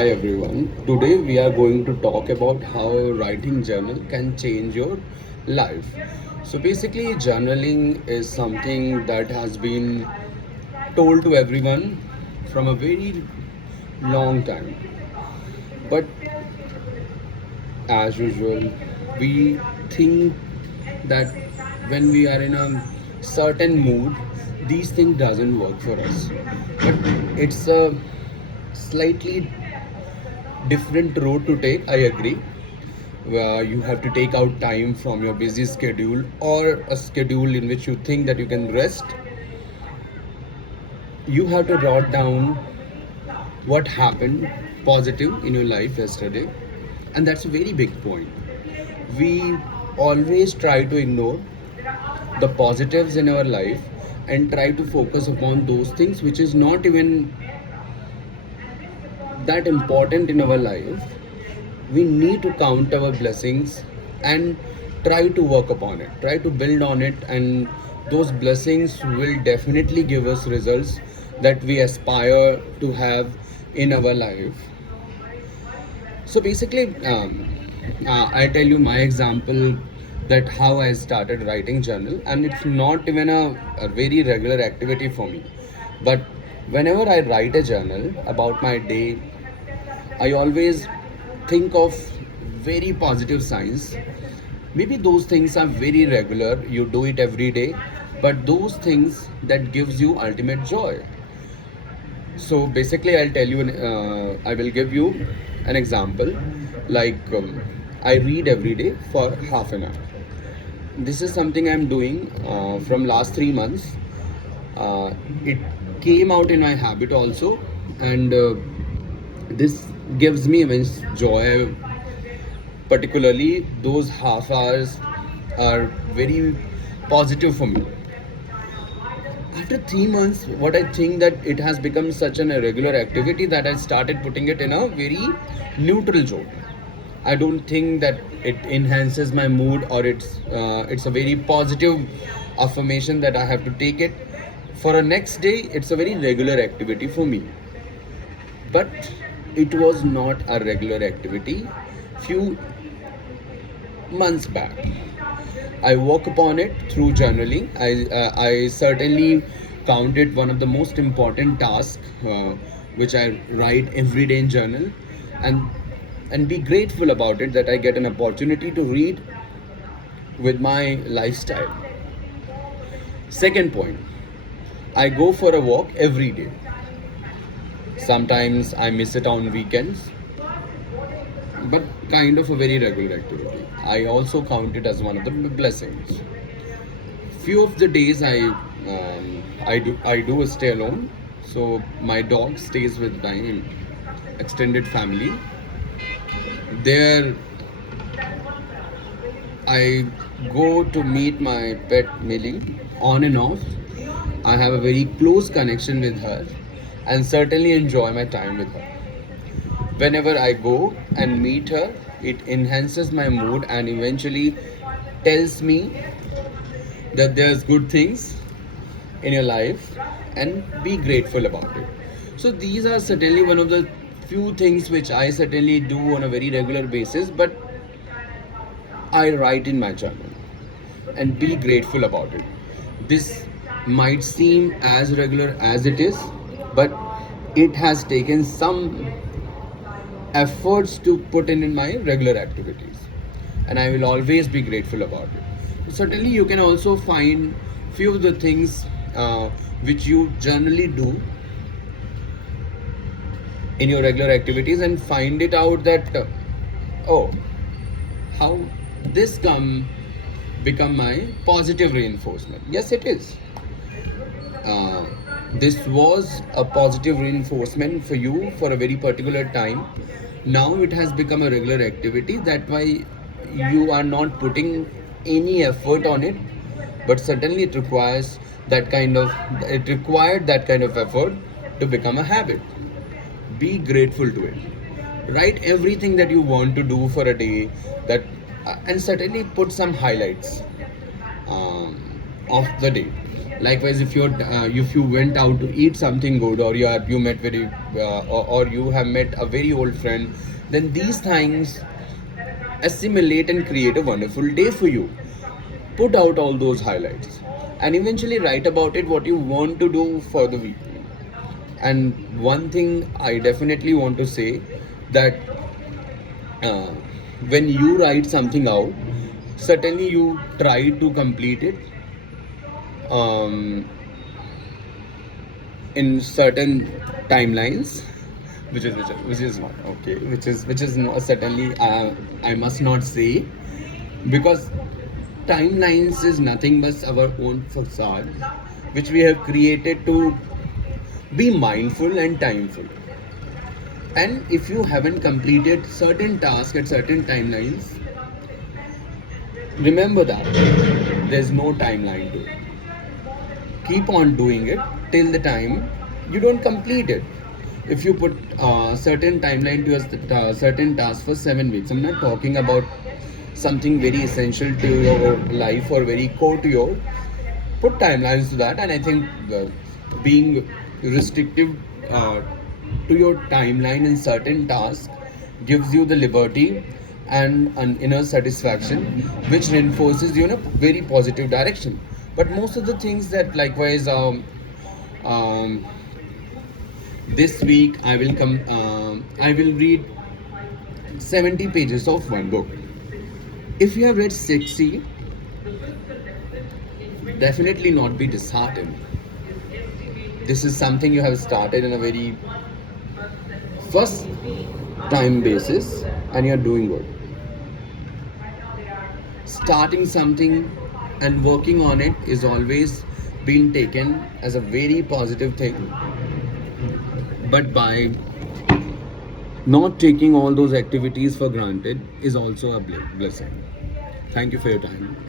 Hi everyone. Today we are going to talk about how writing journal can change your life. So basically journaling is something that has been told to everyone from a very long time. But as usual, we think that when we are in a certain mood, these things doesn't work for us. But it's a slightly different road to take, I agree. You have to take out time from your busy schedule or a schedule in which you think that you can rest. You have to write down what happened positive in your life yesterday, and that's a very big point. We always try to ignore the positives in our life and try to focus upon those things which is not even that important in our life. We need to count our blessings and try to work upon it, try to build on it, and those blessings will definitely give us results that we aspire to have in our life. So basically, I tell you my example that how I started writing journal, and it's not even a very regular activity for me. But whenever I write a journal about my day, I always think of very positive signs. Maybe those things are very regular, you do it every day, but those things that gives you ultimate joy. So basically, I'll tell you, I will give you an example. Like I read every day for half an hour. This is something I'm doing from last 3 months. It came out in my habit also, and this gives me immense joy. Particularly, those half hours are very positive for me. After 3 months, what I think that it has become such an irregular activity that I started putting it in a very neutral zone. I don't think that it enhances my mood or it's a very positive affirmation that I have to take it. For a next day, it's a very regular activity for me. But it was not a regular activity few months back. I work upon it through journaling. I certainly count it one of the most important tasks which I write every day in journal, and be grateful about it that I get an opportunity to read with my lifestyle. Second point, I go for a walk every day. Sometimes I miss it on weekends, but kind of a very regular activity. I also count it as one of the blessings. Few of the days I do stay alone, so my dog stays with my extended family. There I go to meet my pet Millie on and off. I have a very close connection with her and certainly enjoy my time with her. Whenever I go and meet her, it enhances my mood and eventually tells me that there's good things in your life and be grateful about it. So these are certainly one of the few things which I certainly do on a very regular basis, but I write in my journal and be grateful about it. This might seem as regular as it is, but it has taken some efforts to put in my regular activities, and I will always be grateful about it. Certainly you can also find few of the things which you generally do in your regular activities and find it out that oh, how this come become my positive reinforcement. Yes, it is. uh, this was a positive reinforcement for you for a very particular time. Now it has become a regular activity, that why you are not putting any effort on it, but certainly it required that kind of effort to become a habit. Be grateful to it. Write everything that you want to do for a day, and certainly put some highlights of the day. Likewise, if you went out to eat something good, or you met very or you have met a very old friend, then these things assimilate and create a wonderful day for you. Put out all those highlights and eventually write about it what you want to do for the week. And one thing I definitely want to say, that uh, when you write something out, certainly you try to complete it um, in certain timelines, which is not okay, which is not, certainly I must not say, because timelines is nothing but our own facade which we have created to be mindful and timeful. And if you haven't completed certain tasks at certain timelines, remember that there's no timeline to it. Keep on doing it till the time you don't complete it. If you put certain timeline to a certain task for 7 weeks, I'm not talking about something very essential to your life or very core to your, put timelines to that. And I think being restrictive to your timeline in certain tasks gives you the liberty and an inner satisfaction which reinforces you in a very positive direction. But most of the things that, likewise, um, this week I will read 70 pages of one book. If you have read 60, definitely not be disheartened. This is something you have started in a very first time basis and you're doing good. Starting something and working on it is always been taken as a very positive thing, but by not taking all those activities for granted is also a blessing. Thank you for your time.